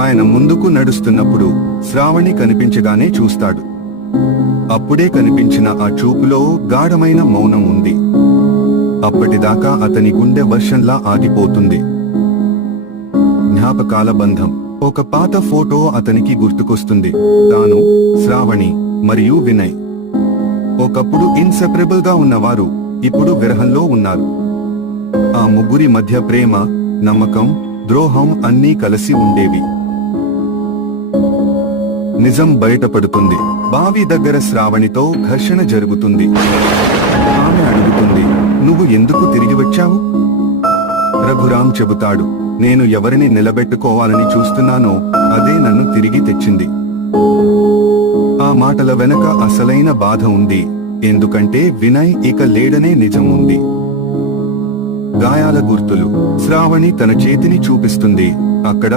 ఆయన ముందుకు నడుస్తున్నప్పుడు శ్రావణి కనిపించగానే చూస్తాడు. అప్పుడే కనిపించిన ఆ చూపులో గాఢమైన మౌనం ఉంది. అప్పటిదాకా అతని గుండె వర్షంలా ఆగిపోతుంది. జ్ఞాపకాల బంధం. ఒక పాత ఫోటో అతనికి గుర్తుకొస్తుంది. తాను, శ్రావణి మరియు వినయ్ ఒకప్పుడు ఇన్సెపరబుల్ గా ఉన్నవారు ఇప్పుడు విరహంలో ఉన్నారు. ఆ ముగ్గురి మధ్య ప్రేమ, నమ్మకం, ద్రోహం అన్నీ కలిసి ఉండేవి. నిజం బయటపడుతుంది. బావి దగ్గర శ్రావణితో ఘర్షణ జరుగుతుంది. ఆమె అడుగుతుంది, నువ్వు ఎందుకు తిరిగి వచ్చావు? రఘురాం చెబుతాడు, నేను ఎవరిని నిలబెట్టుకోవాలని చూస్తున్నానో అదే నన్ను తిరిగి తెచ్చింది. ఆ మాటల వెనక అసలైన బాధ ఉంది. ఎందుకంటే వినయ్ ఇక లేడనే నిజం ఉంది. గాయాల గుర్తులు. శ్రావణి తన చేతిని చూపిస్తుంది. అక్కడ